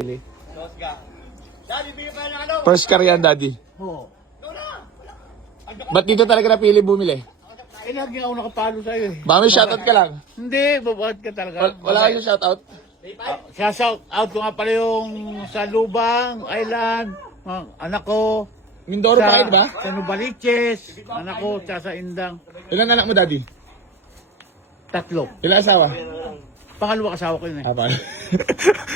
Daddy, bigyan pa ng ano? First car yan, Daddy. Oo. Ba't dito talaga napili bumili? Eh, lagi ako nakapalo sa'yo eh. Baka may shoutout ka lang. Hindi, babahat ka talaga. Wala kayong shoutout? Shout out ko nga pala yung sa Lubang, Island, anak ko. Mindoro pa kayo, di ba? Sa Nubaliches, anak ko, sa Indang. Ilan anak mo, Daddy? 3. Ilan asawa? Pangalawa asawa ko yun eh. Apa?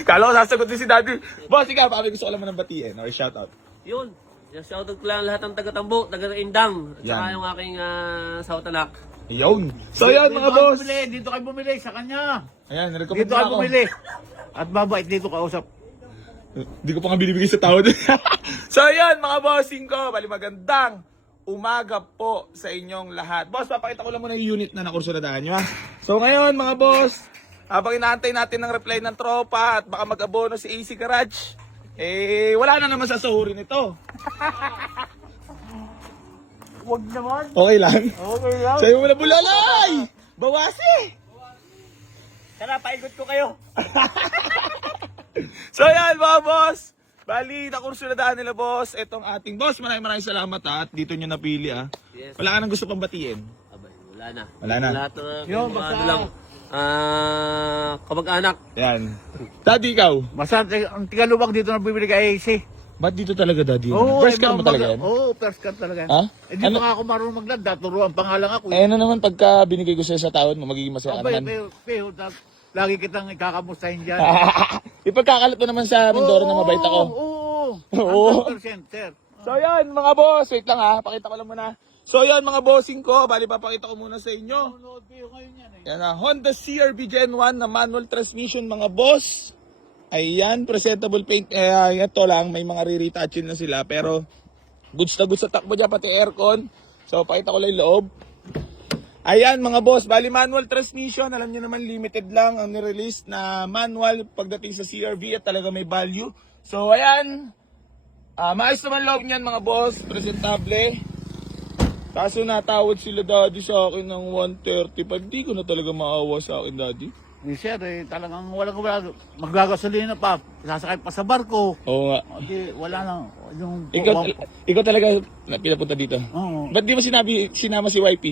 Kala ko sasagot din si Daddy. Boss, ikaw, baka may gusto ko lang mo ng batiin. Okay, shoutout. Yun. Shoutout ko lang lahat ng taga-Tambo, taga-Indang, at saka Yan. yung aking sawat anak. Yun. So yan, mga boss. Dito kayo bumili sa kanya. Ayan, recommend Dito na kayo ako. bumili. At babait dito kausap. Hindi ko pa nga binibigay sa tao. So yan, mga bossing ko. Bali magandang umaga po sa inyong lahat. Boss, papakita ko lang muna yung unit na nakursuladaan nyo, ha? So ngayon, mga boss, habang inaantay natin ng reply ng tropa at baka mag-abono si AC Garage, eh, wala na naman sasahurin ito. Huwag naman. Okay lang? Okay lang. Sa'yo mo na bulalay! Bawasi! Tara, paikot ko kayo. So yan, mga boss. Bali, nakursuladaan nila, boss. Itong ating boss. Maraming salamat, ha. At dito nyo napili, ha. Yes. Wala ka nang gusto pang batiin. Abay, wala na. Wala na. Lahat ng Yo, mga basta- ano lang, kamag-anak. Yan. Daddy, ikaw. Basta ang tigalubang dito na bibili kay AC. Ba't dito talaga, Daddy? Oo, First car mo talaga yan? Oo, first car talaga yan. Ha? Eh, di Ano? pa nga ako marunong maglanda. Turuan pa nga lang ako. Eh, ano naman pagka binigay ko sa'yo sa tawad mo, magiging masaya ka Abay, naman. lagi kitang ikakamustahin dyan. Ipagkakalat mo naman sa Mindoro na mabait ako. Oo. Oo. 100%, sir. So yan, mga boss. Wait lang, ha. Pakita ko lang muna. So yan, mga bossing ko. Bali, papakita ko muna sa inyo. Nood kayo ngayon yan eh. Yan na, Honda CR-V Gen 1 na manual transmission, mga boss. Ayan, presentable paint. Ito lang, may mga re-retouchin na sila. Pero, goods na goods sa takbo dyan, pati aircon. So, pakita ko lang yung loob. Ayan, mga boss. Bali, manual transmission. Alam niyo naman, limited lang ang nirelease na manual pagdating sa CR-V at talaga may value. So, ayan. Maayos naman loob niyan, mga boss. Presentable. Kaso natawad sila, Daddy, sa akin ng 135. Di ko na talaga maawa sa akin, Daddy. Eh, sir, talagang wala. Magagasolina pa. Sasakay pa sa barko. Oo nga. O, di, wala lang. Yung, Ikaw talaga pinapunta dito. Oo. Ba't di mo sinama si YP?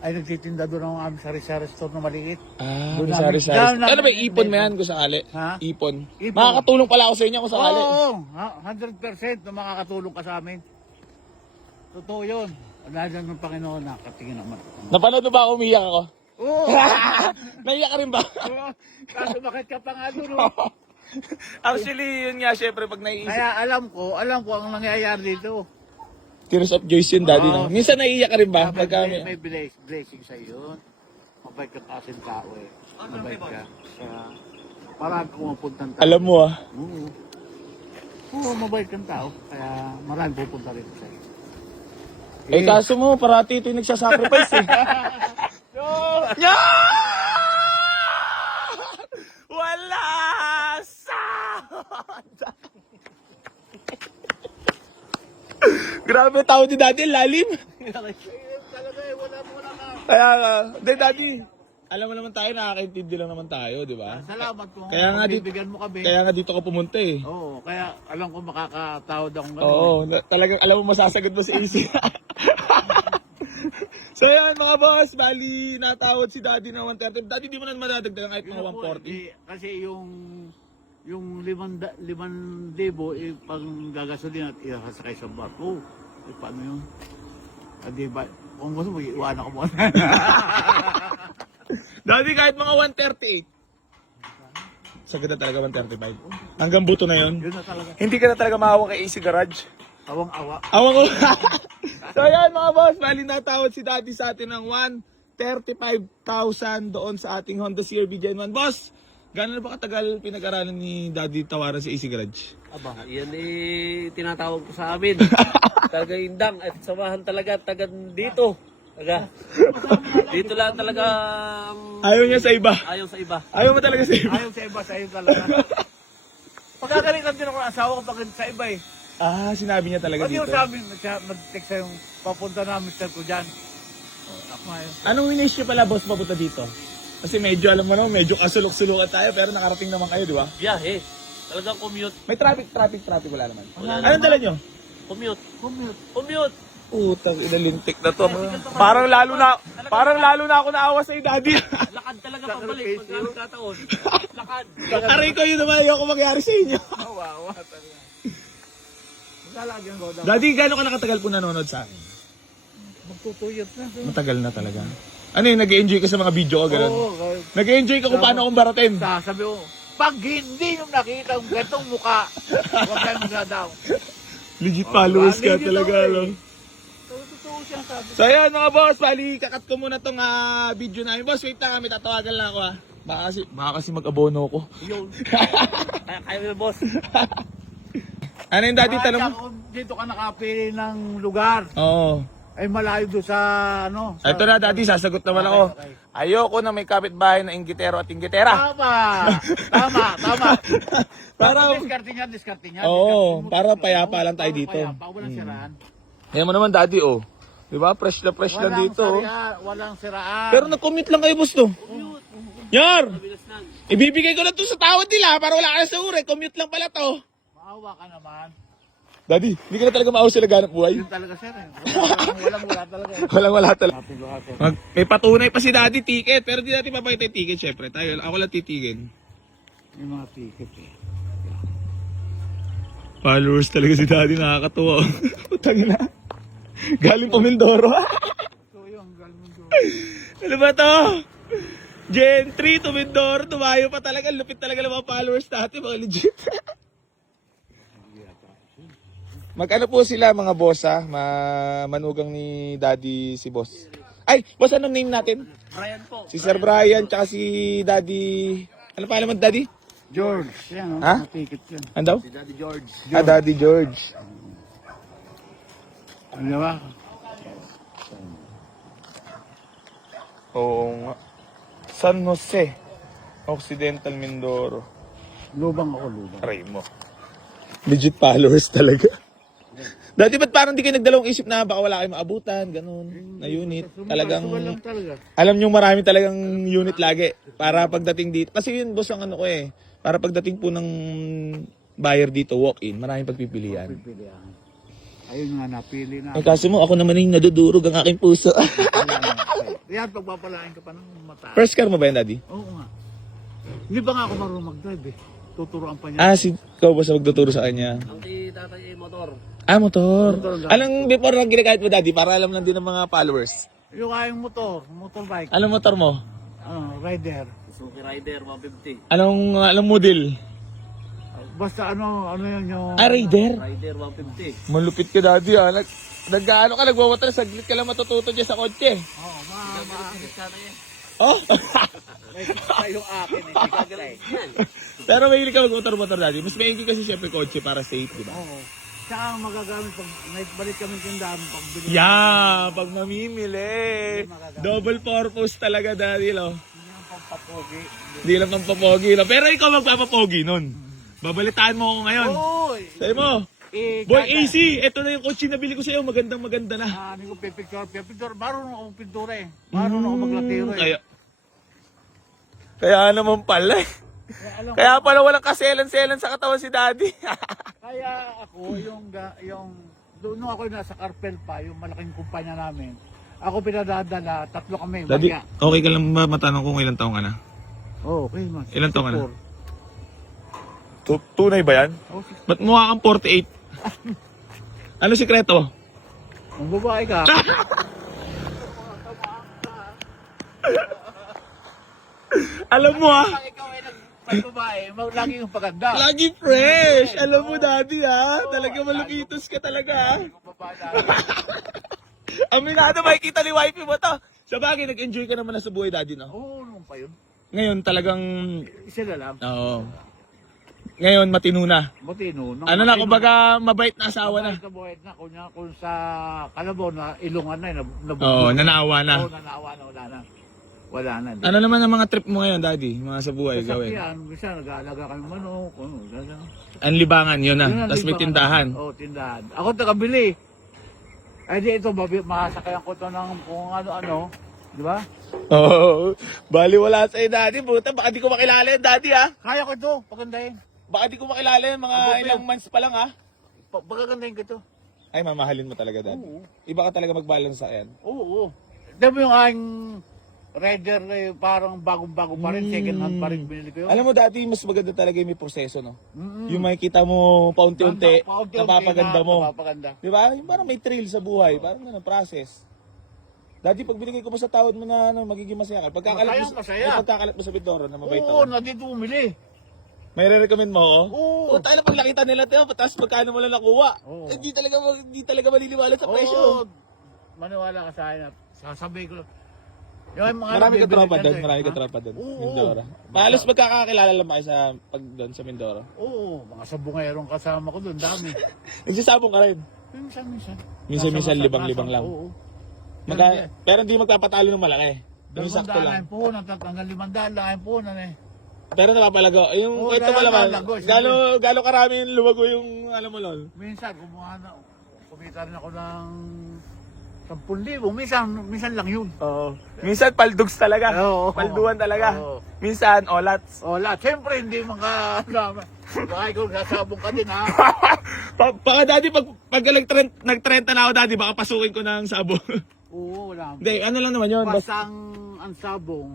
Ay, nagtitinda doon ang aming sari-sari store na maliit. Ah, Doon sari-sari. namin- Ano ba, ipon mo yan kung sakali? Ha? Ipon. Ipon. Makakatulong pala ako sa inyo kung sakali. Oo, 100% na makakatulong ka sa amin. Totoo yun. Wala dyan ng Panginoon, nakatingin naman. Napanood mo ba ako umiyak ako? Oo. Naiyak ka rin ba? Oo. Kaso bakit ka pa nga doon? Actually, yun nga, syempre, pag naiisip. Kaya alam ko ang nangyayari dito. Tears of joy yun, Daddy. Oo. No? Minsan naiiyak ka rin ba? May, Pagka, may blessing sa iyo. Mabait ka pa kasing tao eh. Mabait ka. Kaya marami pumupuntang tao. alam mo, Oo. Oo, mabait kang tao. Kaya marami pupunta rin sa iyo. Eh, kaso mo, parati ito yung nagsasacrifice eh. Yeah! Wala sound! Grabe tao ni Daddy, lalim. Talaga eh, wala ka. Kaya nga, Daddy, alam mo naman tayo, nakakaintindi lang naman tayo, di ba? Salamat kung Kaya nga bibigyan mo kami. Kaya nga dito ka pumunta eh. Oo, kaya alam ko makakatawad akong ganun. Oo, talagang alam mo masasagot mo si AC. So yan mga boss, bali natawad si Daddy na 130. Daddy, di mo na madadagdagan kahit mga 140. Kasi yung 5,000 pag gagasolina at ihasakay sa barko. Eh, paano yun? Di ba? Kung gusto mo, iwanan ko muna. Daddy, kahit mga 138. Sagad na talaga 135. Hanggang buto na yun. Yun na talaga. Hindi ka na talaga maawa kay AC Garage. Awang-awa. Awa ko. So yan mga boss, bali natawad si Daddy sa atin ng 135,000 doon sa ating Honda CR-V Gen 1. Boss, gano'n na ba katagal pinag-aralan ni Daddy tawaran sa AC Garage? Aba, yan tinatawag ko sa amin. Taga-Indang at samahan talaga taga dito. Dito lang talaga Ayaw niya sa iba. ayaw sa iba. Ayaw mo talaga sa iba. Ayaw sa iba, sa iyo talaga. Pagkagalitan din ako ng asawa ko pag sa iba eh. Ah, sinabi niya talaga Pati dito. yung sabi, mag-text sa yung papunta na mister ko dyan. Ako ngayon. Anong wish niyo pala boss papunta dito? Kasi medyo alam mo naman, medyo kasulok-sulukan tayo pero nakarating naman kayo, di ba? Biyahe. Talagang commute. May traffic wala naman. Wala Anong dala nyo? Commute. Commute. Commute. Putang ina, lintik na to. Parang lalo na ako naawa sa daddy. Lakad talaga pabalik pag nagkataon. Lakad. Aray ko yun naman yung mangyari sa inyo. Kawawa talaga. Maglalagyan ko daw. Daddy, gano'n ka nakatagal po nanonood sa akin? Magtutuyot na. Matagal na talaga. Ano yun, nag-enjoy ka sa mga video ko, gano'n? Oo. Nag-enjoy ka kung paano akong baratin. Sabi ko, pag hindi yung nakita yung gantong mukha, huwag kayong magdadaw. Legit followers ka legit talaga, ako eh. no? Totoo siya sabi. So ayan mga boss, bali kakat ko muna tong video namin. Boss, wait na kami, tatawagan lang ako ha. Baka kasi mag-abono ko. Yun. Kaya mo na, boss. Ano yung daddy, tanong mo? Kung dito ka nakapili ng lugar, Oo. ay malayo doon sa ano. Sa, Ito na daddy, sasagot naman ako. Okay. Ayoko na may kapitbahay na inggitero at inggitera. Tama. Para, Diskarte niya. Oo, para payapa lang tayo dito. Payapa, walang siraan. Ayan mo naman daddy, oh. Diba? Fresh na fresh lang dito. Oh. Walang siraan. Pero nag-commute lang kayo, boss, no? Yar! Bilas na. Ibibigay ko na to sa tawad nila para wala ka na sa ure. Commute lang pala to. Maawa ka naman. Daddy, hindi ka na talaga maawa sila ganap buhay. Yun talaga sir eh. Wala talaga eh. Wala talaga. Happy lugar sir. May patunay pa si daddy ticket. Pero di natin papakita yung ticket, syempre. Ako lang titigin. Yung mga ticket eh. Followers talaga si daddy, nakakatuwa. Utang na. Galing pa Mindoro. So yung galmon doon. Ano ba to? Gen 3 to Mindoro, tumayo pa talaga. Lupit talaga ng mga followers natin, mga legit. Mag-ano po sila mga boss ha? Manugang ni daddy si boss. Ay, boss, anong name natin? Brian po. Si Sir Brian, tsaka si daddy... Ano pa naman daddy? George. Yan Ha? mga ticket yan. Ano daw? Si Daddy George. Ah, Daddy George. Ano ba? Oo nga. San Jose, Occidental Mindoro. Lubang ako, lubang. Aray mo. Legit followers talaga. Dati ba't parang di kayo nagdalawang isip na baka wala kayong maabutan, ganun, na unit. Talagang, Sugal lang talaga. alam nyo marami talagang unit lagi. Para pagdating dito, kasi yun boss ang ano ko eh. Para pagdating po ng buyer dito, walk-in, maraming pagpipilian. Pilihan. Ayun nga, napili na. Ang kaso mo, ako naman yung nadudurog ang aking puso. Yan, pagpapalain ka pa ng mata. First car mo ba yan, Daddy? Oo nga. Hindi ba nga ako marunong mag-drive eh. Tuturuan pa niya. Ah, si ikaw ba sa magtuturo sa kanya? Ang di tatay ay motor. Ah, motor. Motor lang. Anong before ang ginagamit mo, Daddy? Para alam lang din ng mga followers. Yung kayong motorbike. Anong motor mo? Rider. Suzuki Rider 150. Anong model? Basta ano yun yung... Ah, Raider? Rider 150. Malupit ka, Daddy, ah. Nag-ano ka, nagwawater, saglit ka lang matututo dyan sa kotse. Oo, Sana yan. Oh? yung akin eh. Sigagay. Pero may ka mag-motor, Daddy. Mas maigi kasi syempre kotse para safe, di ba? Oo. Tsaka ang magagamit pag naibalik kami tindahan pag binili. Yeah, pag mamimili. Double purpose talaga, Daddy, lo. Hindi ang pampapogi. Hindi lang pampapogi, lo. Pero ikaw magpapapogi nun. Babalitaan mo ako ngayon. Oy! Sa'yo mo. Boy AC, ito na yung kotse na bili ko sa'yo. Magandang maganda na. Hindi ko pipicture. Marunong akong pintura eh. Marunong akong maglatiro eh. Kaya naman pala eh. Alam ko, Kaya pala walang kaselan-selan sa katawan si Daddy. kaya ako doon nung ako nasa Carpel pa, yung malaking kumpanya namin. Ako pinadadala, 3 kami. Daddy, bagya. okay ka lang ba matanong kung ilang taong ka na? Oh, okay mas. Ilan taon ka na? 64. Tunay ba yan? Oh, Ba't mukha kang 48? Ano sikreto? ang babae ka. Alam mo ah, Pag ikaw ay nagbabae, lagi yung paganda. lagi fresh. Alam mo Daddy ah, talaga malupitos ka talaga ah. Babae na. Aminado, makikita ni wifey mo to. Sa bagay, nag-enjoy ka naman na sa buhay, Daddy, no? Oo, nung pa yun. Ngayon talagang, Isa na lang. oo. Ngayon, matino na. Matino. Ano na, kumbaga, mabait na asawa na. Kabuhay na. Kung sa Kalabaw na ilungan na. Oo, nanaawa na. Oo, nanawa na. Wala na. Wala na. Ano naman ang mga trip mo ngayon, Daddy? Mga sa buhay, gawin? Sasakyan, minsan nag-aalaga kami manok. Gano'n. Ang libangan, yun na. Yun ang Tapos may libangan. tindahan. Oo, tindahan. Ako tagabili. Ay di ito, makasakayan ko to ng kung ano-ano. Di ba? Oo. Bali wala sa'yo, Daddy. Buta, baka di ko makilala yun, Daddy, ah. Kaya ko ito, pagandahin. Baka di ko makilala yan, mga ilang months pa lang ha. Pagkagandahin ka to. Ay, mamahalin mo talaga, Daddy. Oo. Iba ka talaga magbalance sa yan. Oo. Dami yung aking rider na parang bagong-bago pa rin, second hand pa rin binili ko yun. Alam mo, dati mas maganda talaga yung may proseso, no? Mm-mm. Yung makikita mo paunti-unti, Paunti-unti napapaganda na, mo. napapaganda. Di ba? Yung parang may thrill sa buhay, parang ganun, process. Dati pag binigay ko pa sa tawad mo na ano, magiging masaya ka. Pagkakalat mo, Masaya. pagkakalat mo sa Bidoro na mabait Oo, ako. na dito umili. May re-recommend mo ako? Oo. O tayo na pag nakita nila tayo, tapos magkano mo lang nakuha. Oo. Hindi talaga maliliwala sa presyo. Oo. Maniwala ka sa akin. Sasabihin ko lang. Yung mga Marami ka bibili tropa dyan, doon, eh. marami ka Ha? tropa doon. Oo. Mindoro. Halos magkakakilala lang ba kayo sa pag doon sa Mindoro? Oo, mga sabungerong kasama ko doon, dami. Nagsasabong ka rin. Minsan-minsan. Minsan-minsan, libang-libang lang. Oo. Pero hindi magpapatalo ng malaki. Yung sakto 200 lang. lang puhunan, hanggang 500 lang ang puhunan eh. Pero napapalago. Yung Oo, kwento mo dahil naman, napapalago, galo karami yung luwago yung alam mo lol. Minsan, kumita rin ako ng 10,000. Minsan lang yun. Oo. Minsan paldugs talaga. Oo. Palduan talaga. Oo. Minsan olats. O, lahat. Siyempre, hindi baka ikaw sasabong ka din, ha? Baka daddy, pag nag-30 na ako daddy, baka pasukin ko ng sabong. Oo, wala. Hindi, ano lang naman yun. Basta ang sabong,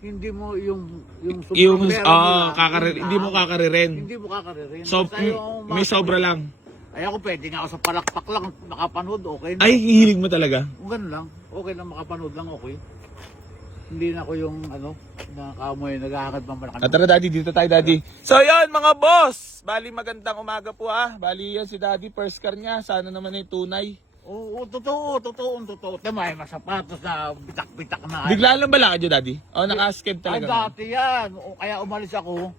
hindi mo yung Yung, pera mo lang, hindi mo kakaririn. Hindi mo kakaririn. So, Basta yung may sobra lang. Ay ako pwede nga ako sa palakpak lang makapanood, okay na. Ay, hihilig mo talaga. Kung ganun lang, okay lang makapanood lang, okay. Hindi na ako yung nakamoy, naghahangad pa malaki. Tara daddy, dito tayo daddy. So yun mga boss, bali magandang umaga po ha. Bali yan si daddy, first car niya, sana naman ay tunay. Oo, totoo. Tama, may sapatos na bitak-bitak na. Bigla lang ba lakad yun daddy? O naka-sked Ay, talaga? dati yan. O, kaya umalis ako,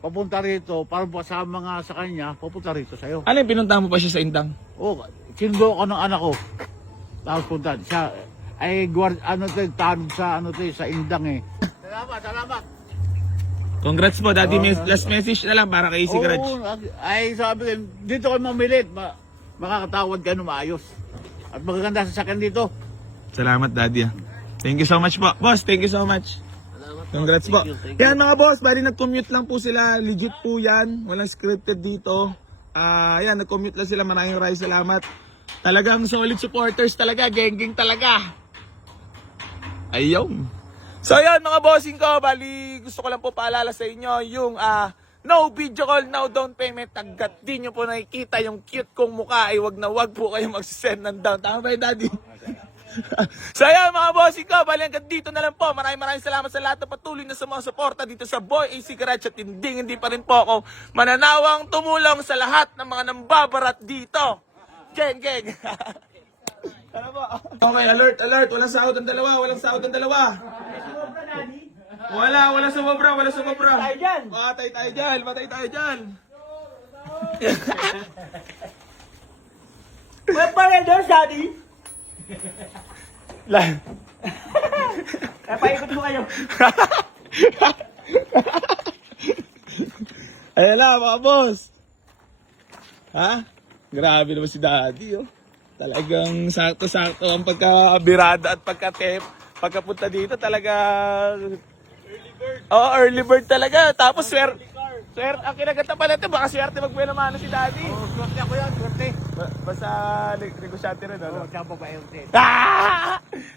papunta rito, para kasama nga sa kanya, papunta rito sa'yo. Ano yung pinunta mo pa siya sa Indang? O, sinundo ko ng anak ko. Tapos punta, siya, ay, tanong sa, sa Indang eh. Salamat. Congrats po daddy, last message na lang para kay Easy Garage. Oo, ay, sabi ko, dito kayo mamilit, makakatawad kayo na maayos. At magaganda sa sakyan dito. Salamat daddy ah. Thank you so much po. Boss, thank you so much. Congrats po. Thank you. Yan mga boss, bali nag-commute lang po sila. Legit po yan. Walang scripted dito. Yan, nag-commute lang sila. Maraming salamat. Talagang solid supporters talaga. Geng-geng talaga. Ayun. So yan mga bossing ko, bali gusto ko lang po paalala sa inyo yung no video call, no down payment. Agad di nyo po nakikita yung cute kong mukha ay wag na wag po kayo mag-send ng down. Tama ba yun, daddy? So yan mga bossing ko, bali hanggang dito na lang po. Maraming salamat sa lahat na patuloy na sumusuporta dito sa Boy AC Garage at hindi pa rin po ako mananawang tumulong sa lahat ng mga nambabarat dito. Geng! Ano po? Okay, alert! Walang sahod ang dalawa. Wala sumobra. Patay tayo dyan. May paredor, daddy. Paikot mo kayo. Ayan na mga boss. Ha? Grabe naman si daddy oh. Talagang sakto-sakto ang pagkabirada at pagkapunta dito talaga. Early bird talaga. Tapos swerte ang kinagata pa natin. Baka swerte magbuenamano si daddy. Swerte ako yan, swerte. Basta negosyante rin ano. Siya pa ba yung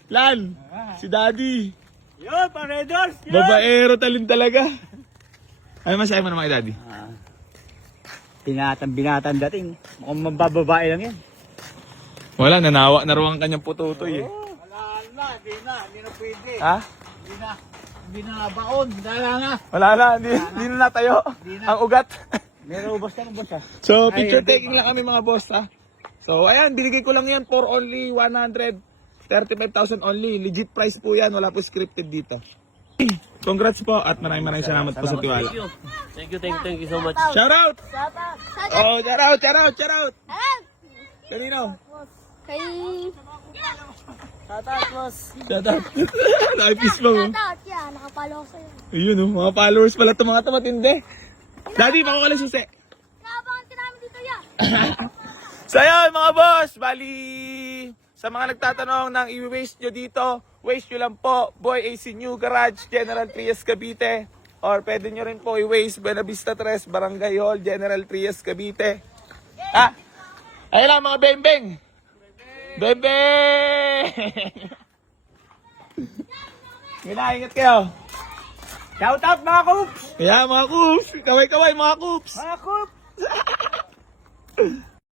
Lan! Si daddy. Yun, paredors. Babaero talin talaga. Ay, masaya mo naman kay daddy. Binatan dating. Mukhang mabababae lang yan. Wala, nanawa na raw ang kanyang pututoy eh. Wala na, hindi na pwede. Ha? Hindi na nabaon, Wala na, hindi na natayo. Ang ugat. Meron ubos ka ng boss ha. So, picture taking lang kami mga boss ha. So, ayan, binigay ko lang yan for only 135,000 only. Legit price po yan, wala po scripted dito. Congrats po at maraming salamat po sa tiwala. Thank you so much. Shout out! Oh, shout out! Kanino? Kay... Tatas, boss. Shout out. Nakipis mo. Shoutout yan, nakapalo ko sa'yo. Ayun oh, mga followers pala itong mga tamatindi. Daddy, bako ka lang susi. Naabangan ka namin dito yan. So ayun mga boss, bali sa mga nagtatanong ng i-waste nyo dito, waste nyo lang po, Boy AC New Garage, General Trias Cavite. or pwede nyo rin po i-Waze Buena Vista 3, Barangay Hall, General Trias, Cavite. Ayun lang mga bembeng. Bembeng! Ingat kayo. Shout out mga Coops! Kaya mga Coops, kaway-kaway mga Coops. Mga Coops!